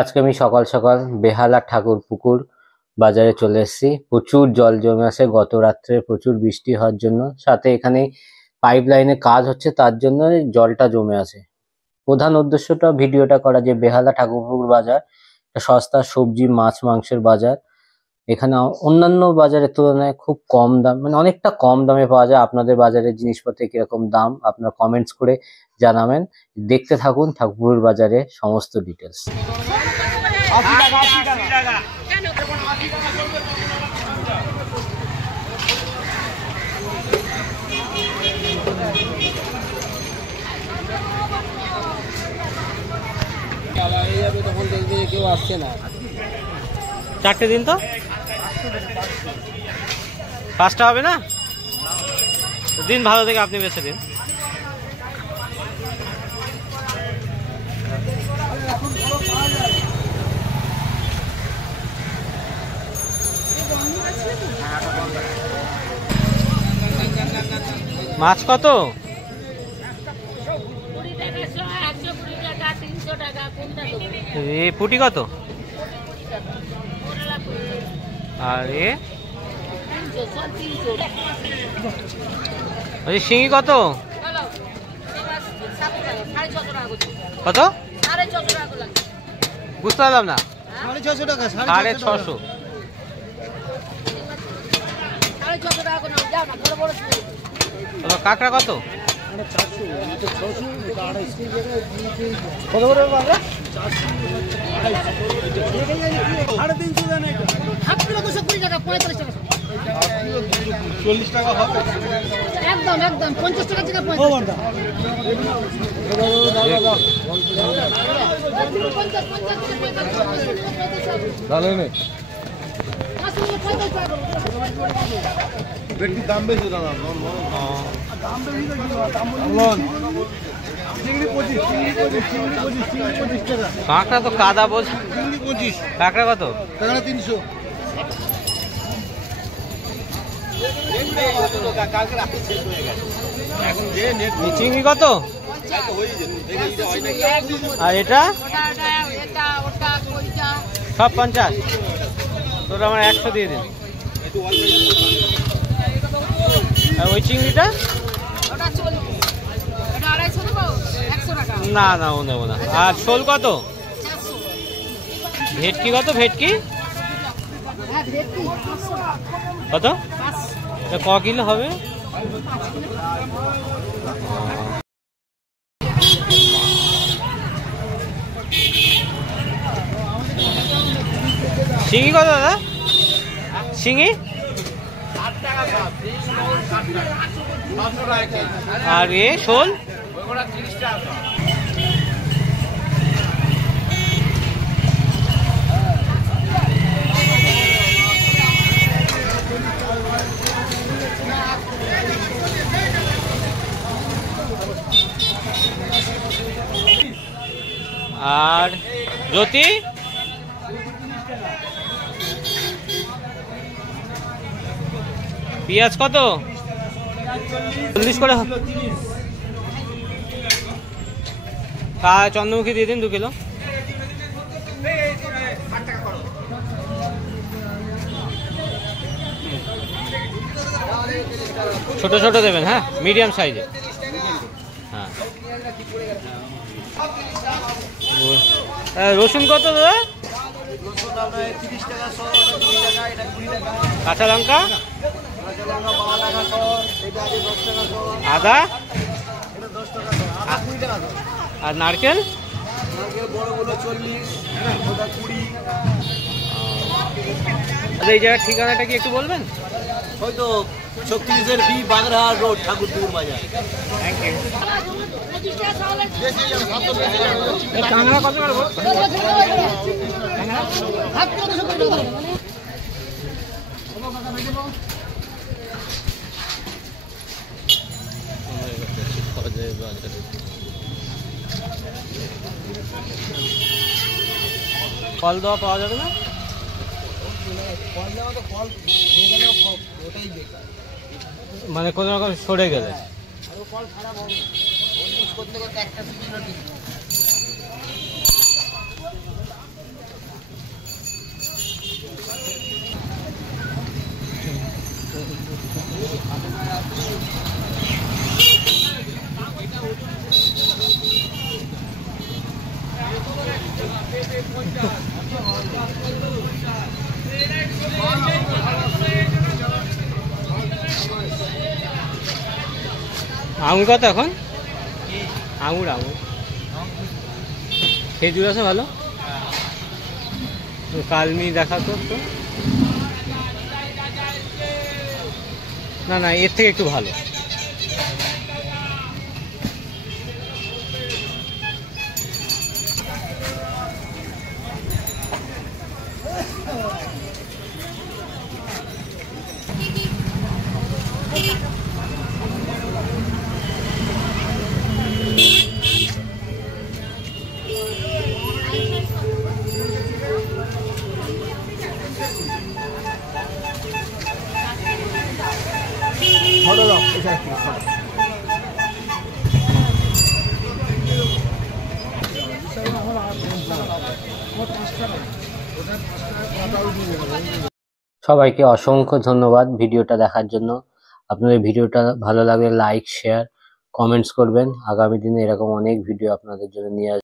আজকে আমি সকাল সকাল বেহালা ঠাকুরপুকুর বাজারে চলে এসেছি। প্রচুর জল জমে আছে গত রাত্রে প্রচুর বৃষ্টি হওয়ার জন্য, সাথে এখানে পাইপ লাইনে কাজ হচ্ছে, তার জন্য জলটা জমে আছে। প্রধান উদ্দেশ্যটা ভিডিওটা করা যে বেহালা ঠাকুরপুকুর বাজার সস্তা সবজি মাছ মাংসের বাজার। এখানে অন্যান্য বাজারের তুলনায় খুব কম দাম, মানে অনেকটা কম দামে পাওয়া যায়। আপনাদের বাজারের জিনিসপত্রের কিরকম দাম আপনারা কমেন্টস করে জানাবেন। দেখতে থাকুন ঠাকুরপুকুর বাজারের সমস্ত ডিটেলস। তখন দেখবে কেউ আসছে না। 4টে দিন তো 5টা হবে না দিন, ভালো থেকে আপনি বেছে দিন। মাছ কত? পুটি কত? আর শিঙি কত? কত বুঝতে পারলাম না। 650 কাঁকড়া কত? একদম একদম 50 টাকা থেকে 50 দাম বেশি দাদা। কাঁকড়া তো কাদা বোঝ। কাঁকড়া কত? 300। চিংড়ি কত? আর এটা সব 50। তোর আমার 100 দিয়ে দিন। আর ওই চিংড়িটা না না ও নেবো না। আর শোল কত? ভেটকি কত? ভেটকি কত? ক কিলো হবে? শিঙি কত দাদা? শিঙি আর শোল? আর জ্যোতি পেঁয়াজ কত? 40 করে। চন্দ্রমুখী দিয়ে দিন 2 কিলো। ছোট ছোট দেবেন, হ্যাঁ মিডিয়াম সাইজে। হ্যাঁ রসুন কত দাদা? কাঁচা লঙ্কা? আদা? আর নারকেল? এই জায়গার ঠিকানাটা কি একটু বলবেন? হয়তো 36 বি বাগড়াহাট রোড, ঠাকুরপুকুর বাজার। Thank you. কাঁকড়া কত করে? ফল দেওয়া পাওয়া যাবে না? ফল দেওয়া তো ফল ওটাই বেকার, মানে কোনো রকম সরে গেলে ফল খারাপ হবে। করতে করতে একটা আঙুর কত এখন? আঙুর আঙুর খেজুর আছে ভালো? কালমি দেখাতো তো। না না, এর থেকে একটু ভালো। সবাইকে অসংখ্য ধন্যবাদ ভিডিওটা দেখার জন্য। আপনাদের ভিডিওটা ভালো লাগলে লাইক, শেয়ার, কমেন্টস করবেন। আগামী দিনে এরকম অনেক ভিডিও আপনাদের জন্য নিয়ে আসবো।